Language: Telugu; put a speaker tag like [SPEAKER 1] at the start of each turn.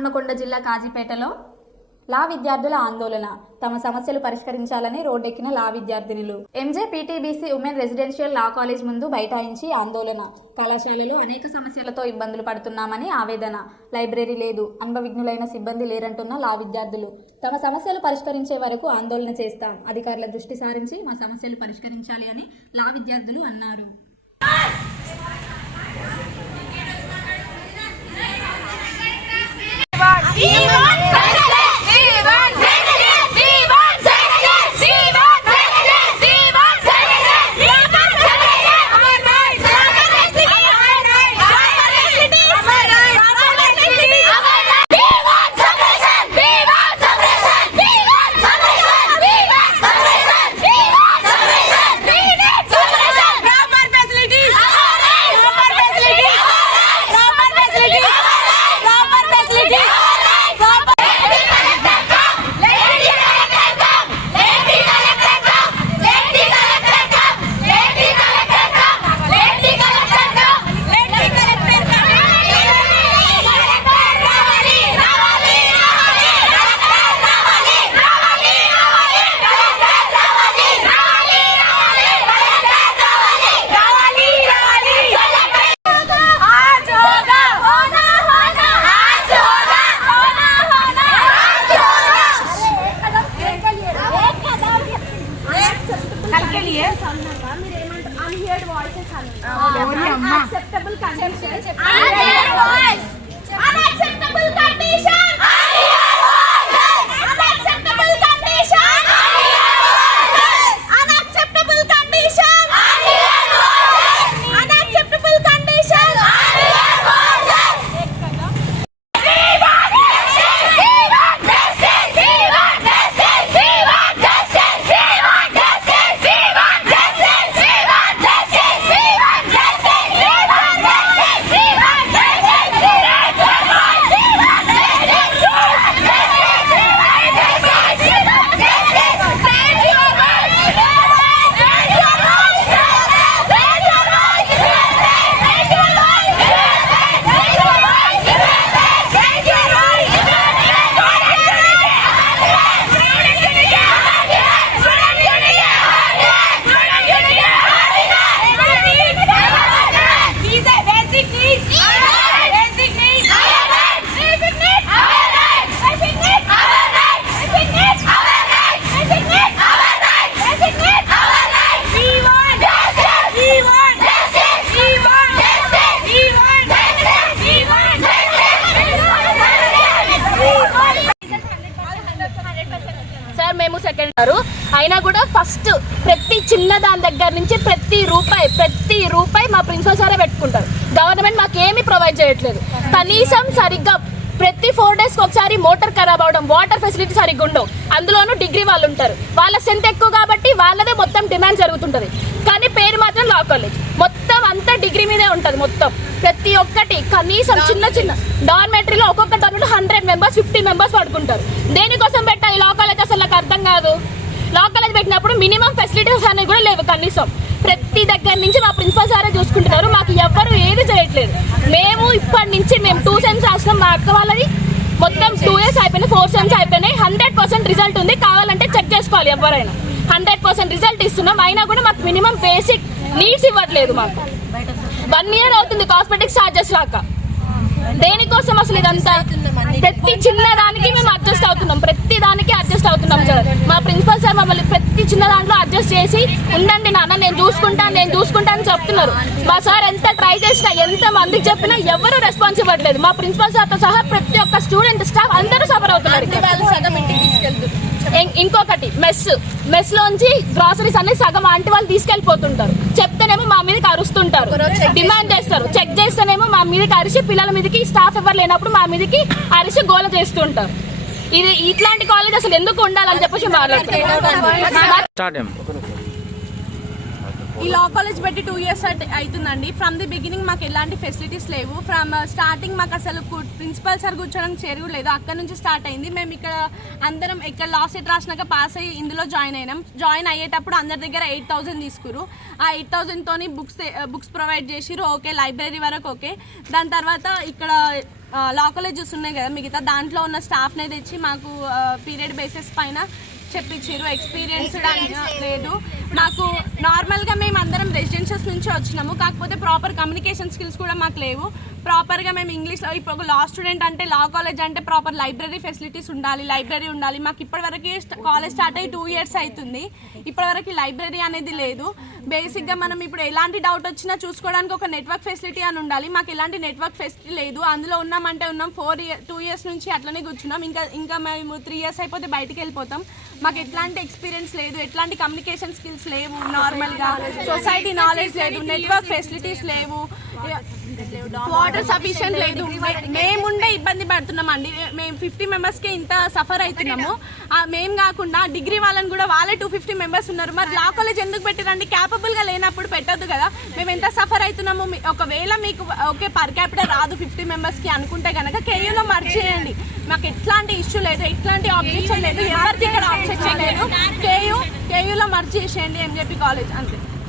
[SPEAKER 1] హన్మకొండ జిల్లా కాజీపేటలో లా విద్యార్థుల ఆందోళన. తమ సమస్యలు పరిష్కరించాలని రోడ్డెక్కిన లా విద్యార్థినులు. MJ PTBC women residential law college ముందు బైఠాయించి ఆందోళన. కళాశాలలో అనేక సమస్యలతో ఇబ్బందులు పడుతున్నామని ఆవేదన. లైబ్రరీ లేదు. అనుభవిజ్ఞులైన సిబ్బంది లేరంటున్న లా విద్యార్థులు. తమ సమస్యలు పరిష్కరించే వరకు ఆందోళన చేస్తాం. అధికారుల దృష్టి సారించి మా సమస్యలు పరిష్కరించాలి అని లా విద్యార్థులు అన్నారు.
[SPEAKER 2] 一模一。గారు అయినా కూడా ఫస్ట్ ప్రతి చిన్న దాని దగ్గర నుంచి ప్రతి రూపాయి ప్రతి రూపాయి మా ప్రిన్సిపల్ సారే పెట్టుకుంటారు. గవర్నమెంట్ మాకు ఏమీ ప్రొవైడ్ చేయట్లేదు. కనీసం సరిగ్గా ప్రతి ఫోర్ డేస్కి ఒకసారి మోటార్ ఖరాబ్ అవడం వాటర్ ఫెసిలిటీ సరిగ్గా ఉండవు. అందులోనూ డిగ్రీ వాళ్ళు ఉంటారు. వాళ్ళ స్ట్రెంత్ ఎక్కువ కాబట్టి వాళ్ళదే మొత్తం డిమాండ్ జరుగుతుంటుంది. కానీ పేరు మాత్రం లా కాలేజ్. మొత్తం అంతా డిగ్రీ మీదే ఉంటుంది మొత్తం. ప్రతి ఒక్కటి కనీసం చిన్న చిన్న డార్మెటరీలో ఒక్కొక్క దాంట్లో హండ్రెడ్ మెంబర్స్ ఫిఫ్టీ మెంబర్స్ పడుకుంటారు. దేనికోసం పెట్టాలి? లా కాలేజ్ అసలు నాకు అర్థం కాదు. లా కాలేజ్ పెట్టినప్పుడు మినిమం ఫెసిలిటీస్ అనేవి కూడా లేవు కనీసం. ప్రతి దగ్గర నుంచి మా ప్రిన్సిపల్ సారే చూసుకుంటున్నారు. మాకు ఎవ్వరు ఏది చేయట్లేదు. మేము ఇప్పటి నుంచి మేము టూ సెమ్స్ రాసినాం మా అక్క వాళ్ళది మొత్తం టూ ఇయర్స్ అయిపోయినాయి ఫోర్ సెమ్స్ అయిపోయినాయి. హండ్రెడ్ పర్సెంట్ రిజల్ట్ ఉంది. కావాలంటే చెక్ చేసుకోవాలి ఎవరైనా హండ్రెడ్ పర్సెంట్ రిజల్ట్ ఇస్తున్నాం. అయినా కూడా మాకు మినిమం బేసిక్ నీడ్స్ ఇవ్వట్లేదు మాకు. వన్ ఇయర్ అవుతుంది కాస్మెటిక్స్ చార్జెస్ రాక దేనికోసం అసలు ఇదంతా? ప్రతి చిన్న దానికి మేము అడ్జస్ట్ అవుతున్నాం ప్రతి దానికి అడ్జస్ట్ అవుతున్నాం సార్ మా ప్రిన్సిపల్ సార్ మమ్మల్ని ప్రతి చిన్న దాంట్లో అడ్జస్ట్ చేసి ఉండండి నాన్న నేను చూసుకుంటాను నేను చూసుకుంటాను చెప్తున్నారు. మా సార్ ఎంత ట్రై చేసినా ఎంత మందికి చెప్పినా ఎవరు రెస్పాన్స్ ఇవ్వట్లేదు. మా ప్రిన్సిపల్ సార్తో సహా ప్రతి ఒక్క స్టూడెంట్ స్టాఫ్ అందరూ సఫర్ అవుతున్నారు ఇంకొకటి మెస్ మెస్ లోంచి గ్రాసరీస్ అన్ని సగం ఆంటీ వాళ్ళు తీసుకెళ్ళిపోతుంటారు చెప్తేనేమో మా మీదకి అరుస్తుంటారు. డిమాండ్ చేస్తారు. చెక్ చేస్తేనేమో మా మీదకి అరిసి పిల్లల మీదకి స్టాఫ్ ఎవరు లేనప్పుడు మా మీదకి అరిసి గోల చేస్తుంటారు. ఇది ఇట్లాంటి కాలేజ్ అసలు ఎందుకు ఉండాలని చెప్పేసి
[SPEAKER 3] ఈ లా కాలేజ్ పెట్టి టూ ఇయర్స్ అవుతుందండి ఫ్రమ్ ది బిగినింగ్ మాకు ఎలాంటి ఫెసిలిటీస్ లేవు. ఫ్రమ్ స్టార్టింగ్ మాకు అసలు ప్రిన్సిపల్ సార్ కూర్చోడానికి చేరువు లేదు. అక్కడ నుంచి స్టార్ట్ అయింది. మేము ఇక్కడ అందరం ఇక్కడ లాస్ట్ సెట్ రాసినాక పాస్ అయ్యి ఇందులో జాయిన్ అయినాం. జాయిన్ అయ్యేటప్పుడు అందరి దగ్గర ఎయిట్ థౌసండ్ తీసుకురు. ఆ ఎయిట్ థౌసండ్తోని బుక్స్ బుక్స్ ప్రొవైడ్ చేసిరు ఓకే లైబ్రరీ వరకు ఓకే దాని తర్వాత ఇక్కడ లా కాలేజెస్ ఉన్నాయి కదా మిగతా దాంట్లో ఉన్న స్టాఫ్నే తెచ్చి మాకు పీరియడ్ బేసిస్ పైన చెప్పించారు. ఎక్స్పీరియన్స్ లేదు. మాకు నార్మల్గా మేము అందరం రెసిడెన్షియల్స్ నుంచి వచ్చినాము. కాకపోతే ప్రాపర్ కమ్యూనికేషన్ స్కిల్స్ కూడా మాకు లేవు. ప్రాపర్గా మేము ఇంగ్లీష్లో ఇప్పుడు ఒక లా స్టూడెంట్ అంటే లా కాలేజ్ అంటే ప్రాపర్ లైబ్రరీ ఫెసిలిటీస్ ఉండాలి లైబ్రరీ ఉండాలి. మాకు ఇప్పటివరకు కాలేజ్ స్టార్ట్ అయ్యి టూ ఇయర్స్ అవుతుంది ఇప్పటివరకు లైబ్రరీ అనేది లేదు. బేసిక్గా మనం ఇప్పుడు ఎలాంటి డౌట్ వచ్చినా చూసుకోవడానికి ఒక నెట్వర్క్ ఫెసిలిటీ అని ఉండాలి. మాకు ఎలాంటి నెట్వర్క్ ఫెసిలిటీ లేదు. అందులో ఉన్నామంటే ఉన్నాం. ఫోర్ ఇయర్ టూ ఇయర్స్ నుంచి అట్లనే కూర్చున్నాం. ఇంకా ఇంకా మేము త్రీ ఇయర్స్ అయిపోతే బయటికి వెళ్ళిపోతాం. మాకు ఎట్లాంటి ఎక్స్పీరియన్స్ లేదు ఎట్లాంటి కమ్యూనికేషన్ స్కిల్స్ లేవు నార్మల్గా సొసైటీ నాలెడ్జ్ లేదు నెట్వర్క్ ఫెసిలిటీస్ లేవు. వాటర్ సఫిషియెంట్ లేదు. మేముండే ఇబ్బంది పడుతున్నామండి. మేము ఫిఫ్టీ మెంబర్స్కి ఇంత సఫర్ అవుతున్నాము. మేము కాకుండా డిగ్రీ వాళ్ళని కూడా వాళ్ళే టూ ఫిఫ్టీ మెంబర్స్ ఉన్నారు. మరి లా కాలేజ్ ఎందుకు పెట్టిరండి? క్యాపబుల్గా లేనప్పుడు పెట్టద్దు కదా. మేము ఎంత సఫర్ అవుతున్నాము మీ- ఒకవేళ మీకు ఓకే పర్ క్యాపిటల్ రాదు ఫిఫ్టీ మెంబర్స్కి అనుకుంటే కనుక కేయూలో మర్చేయండి. మాకు ఎట్లాంటి ఇష్యూ లేదు ఎట్లాంటి ఆబ్జెక్షన్ లేదు ఎవరికి ఇక్కడ ఆబ్జెక్షన్ లేదు. కేయూ కేయూలో మర్చి చేసేయండి ఎంజేపీ కాలేజ్ అంతే.